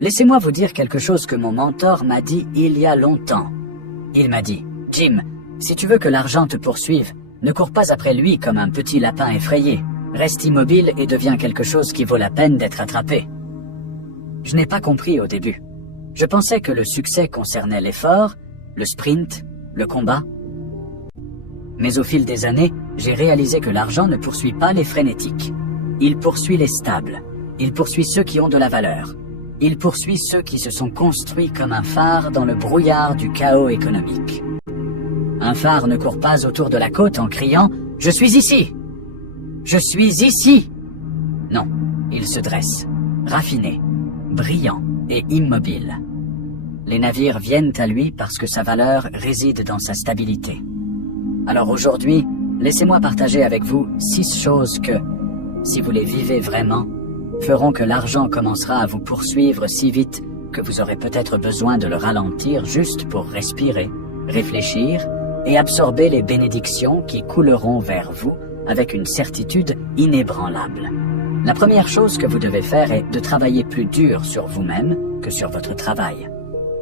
Laissez-moi vous dire quelque chose que mon mentor m'a dit il y a longtemps. Il m'a dit, « Jim, si tu veux que l'argent te poursuive, ne cours pas après lui comme un petit lapin effrayé. Reste immobile et deviens quelque chose qui vaut la peine d'être attrapé. » Je n'ai pas compris au début. Je pensais que le succès concernait l'effort, le sprint, le combat. Mais au fil des années, j'ai réalisé que l'argent ne poursuit pas les frénétiques. Il poursuit les stables. Il poursuit ceux qui ont de la valeur. Il poursuit ceux qui se sont construits comme un phare dans le brouillard du chaos économique. Un phare ne court pas autour de la côte en criant « Je suis ici ! Je suis ici !» Non, il se dresse, raffiné, brillant et immobile. Les navires viennent à lui parce que sa valeur réside dans sa stabilité. Alors aujourd'hui, laissez-moi partager avec vous 6 choses que, si vous les vivez vraiment, feront que l'argent commencera à vous poursuivre si vite que vous aurez peut-être besoin de le ralentir juste pour respirer, réfléchir et absorber les bénédictions qui couleront vers vous avec une certitude inébranlable. La première chose que vous devez faire est de travailler plus dur sur vous-même que sur votre travail.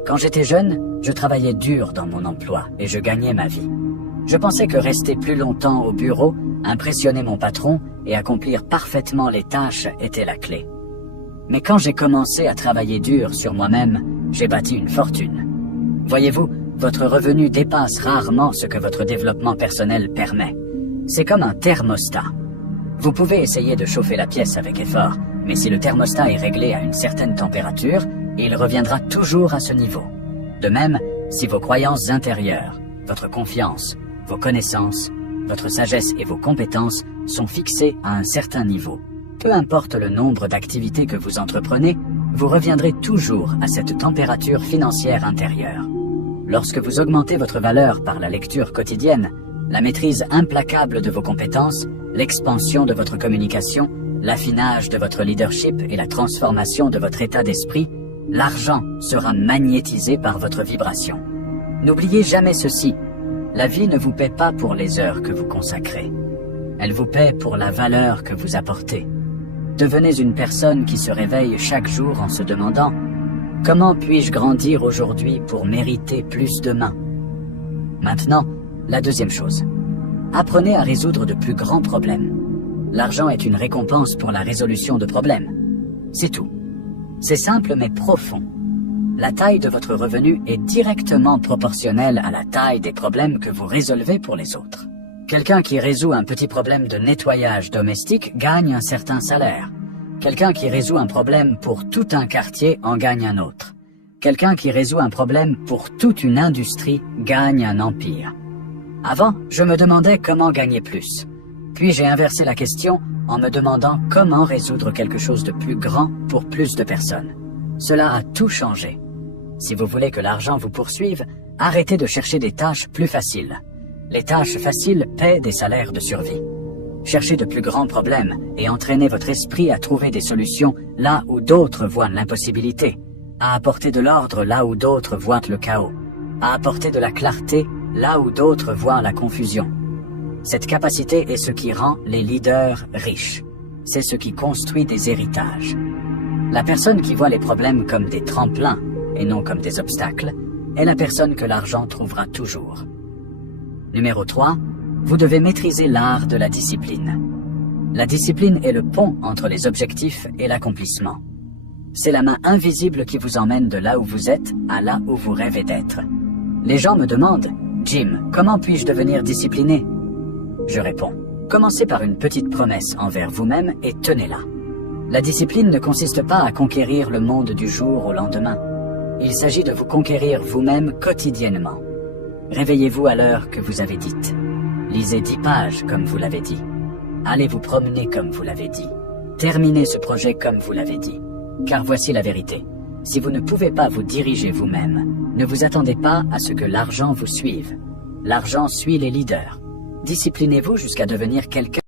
Quand j'étais jeune, je travaillais dur dans mon emploi et je gagnais ma vie. Je pensais que rester plus longtemps au bureau, impressionner mon patron et accomplir parfaitement les tâches était la clé. Mais quand j'ai commencé à travailler dur sur moi-même, j'ai bâti une fortune. Voyez-vous, votre revenu dépasse rarement ce que votre développement personnel permet. C'est comme un thermostat. Vous pouvez essayer de chauffer la pièce avec effort, mais si le thermostat est réglé à une certaine température, il reviendra toujours à ce niveau. De même, si vos croyances intérieures, votre confiance, vos connaissances, votre sagesse et vos compétences sont fixées à un certain niveau, peu importe le nombre d'activités que vous entreprenez, vous reviendrez toujours à cette température financière intérieure. Lorsque vous augmentez votre valeur par la lecture quotidienne, la maîtrise implacable de vos compétences, l'expansion de votre communication, l'affinage de votre leadership et la transformation de votre état d'esprit, l'argent sera magnétisé par votre vibration. N'oubliez jamais ceci, la vie ne vous paie pas pour les heures que vous consacrez. Elle vous paie pour la valeur que vous apportez. Devenez une personne qui se réveille chaque jour en se demandant « Comment puis-je grandir aujourd'hui pour mériter plus demain ?» Maintenant, la deuxième chose. Apprenez à résoudre de plus grands problèmes. L'argent est une récompense pour la résolution de problèmes. C'est tout. C'est simple mais profond. La taille de votre revenu est directement proportionnelle à la taille des problèmes que vous résolvez pour les autres. Quelqu'un qui résout un petit problème de nettoyage domestique gagne un certain salaire. Quelqu'un qui résout un problème pour tout un quartier en gagne un autre. Quelqu'un qui résout un problème pour toute une industrie gagne un empire. Avant, je me demandais comment gagner plus. Puis j'ai inversé la question en me demandant comment résoudre quelque chose de plus grand pour plus de personnes. Cela a tout changé. Si vous voulez que l'argent vous poursuive, arrêtez de chercher des tâches plus faciles. Les tâches faciles paient des salaires de survie. Cherchez de plus grands problèmes et entraînez votre esprit à trouver des solutions là où d'autres voient l'impossibilité, à apporter de l'ordre là où d'autres voient le chaos, à apporter de la clarté là où d'autres voient la confusion. Cette capacité est ce qui rend les leaders riches. C'est ce qui construit des héritages. La personne qui voit les problèmes comme des tremplins et non comme des obstacles est la personne que l'argent trouvera toujours. Numéro 3, vous devez maîtriser l'art de la discipline. La discipline est le pont entre les objectifs et l'accomplissement. C'est la main invisible qui vous emmène de là où vous êtes à là où vous rêvez d'être. Les gens me demandent « Jim, comment puis-je devenir discipliné ?» Je réponds « Commencez par une petite promesse envers vous-même et tenez-la. » La discipline ne consiste pas à conquérir le monde du jour au lendemain. Il s'agit de vous conquérir vous-même quotidiennement. Réveillez-vous à l'heure que vous avez dite. Lisez 10 pages comme vous l'avez dit. Allez vous promener comme vous l'avez dit. Terminez ce projet comme vous l'avez dit. Car voici la vérité. Si vous ne pouvez pas vous diriger vous-même, ne vous attendez pas à ce que l'argent vous suive. L'argent suit les leaders. Disciplinez-vous jusqu'à devenir quelqu'un